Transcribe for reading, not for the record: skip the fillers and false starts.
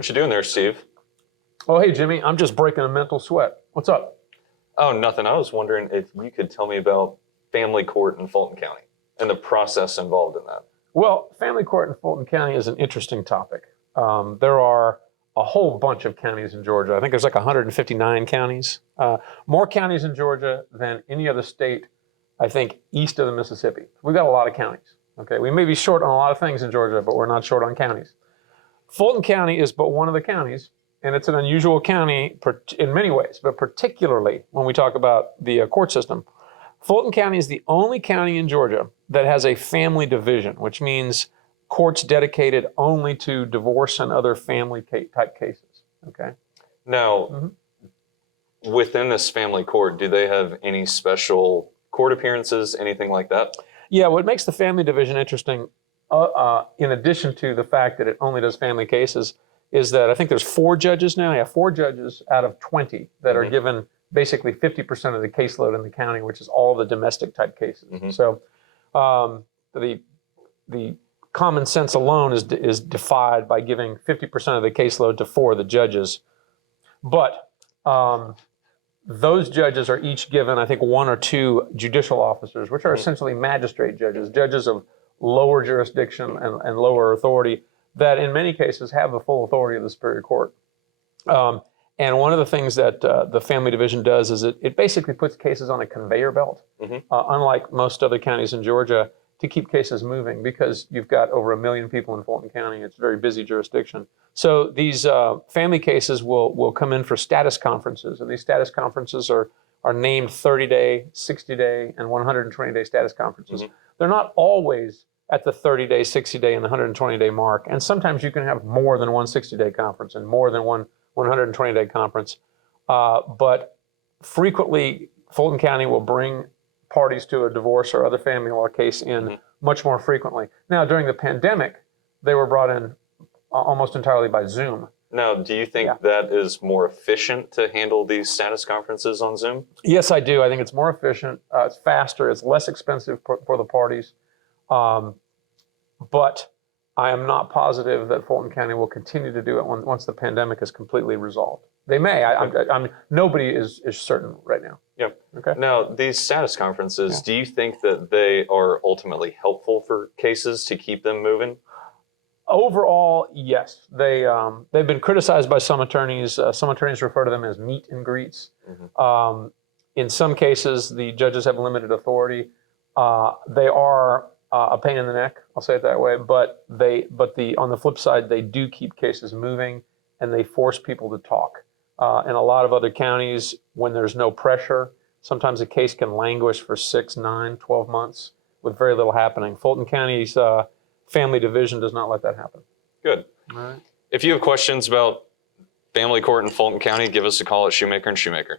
What you doing there, Steve? Oh, hey, Jimmy, I'm just breaking a mental sweat. What's up? Oh, nothing. I was wondering if you could tell me about family court in Fulton County and the process involved in that. Well, family court in Fulton County is an interesting topic. There are a whole bunch of counties in Georgia. I think there's like 159 counties. More counties in Georgia than any other state, I think, east of the Mississippi. We've got a lot of counties. Okay, we may be short on a lot of things in Georgia, but we're not short on counties. Fulton County is but one of the counties, and it's an unusual county in many ways, but particularly when we talk about the court system. Fulton County is the only county in Georgia that has a family division, which means courts dedicated only to divorce and other family type cases. Okay. Now, within this family court, do they have any special court appearances, anything like that? Yeah, what makes the family division interesting, in addition to the fact that it only does family cases, is that I think there's 4 judges now. Yeah, 4 judges out of 20 that are given basically 50% of the caseload in the county, which is all the domestic type cases. So the common sense alone is defied by giving 50% of the caseload to 4 of the judges. But those judges are each given, I think, 1 or 2 judicial officers, which are essentially magistrate judges, judges of lower jurisdiction and lower authority that in many cases have the full authority of the Superior Court. And one of the things that the family division does is it basically puts cases on a conveyor belt, unlike most other counties in Georgia, to keep cases moving because you've got over 1 million people in Fulton County. It's a very busy jurisdiction. So these family cases will come in for status conferences, and these status conferences are named 30-day, 60-day, and 120-day status conferences. They're not always at the 30-day, 60-day, and the 120-day mark, and sometimes you can have more than one 60-day conference and more than one 120-day conference. But frequently, Fulton County will bring parties to a divorce or other family law case in much more frequently. Now, during the pandemic, they were brought in almost entirely by Zoom. Now, do you think that is more efficient to handle these status conferences on Zoom? Yes, I do. I think it's more efficient. It's faster. It's less expensive for the parties. But I am not positive that Fulton County will continue to do it once the pandemic is completely resolved. They may. Nobody is certain right now. Yep. Okay. Now, these status conferences, do you think that they are ultimately helpful for cases to keep them moving? Overall, yes. They've been criticized by some attorneys. Some attorneys refer to them as meet and greets. In some cases, the judges have limited authority. They are a pain in the neck, I'll say it that way. But on the flip side, they do keep cases moving, and they force people to talk. In a lot of other counties, when there's no pressure, sometimes a case can languish for 6, 9, 12 months with very little happening. Fulton County's family division does not let that happen. Good. All right. If you have questions about family court in Fulton County, give us a call at Shewmaker and Shewmaker.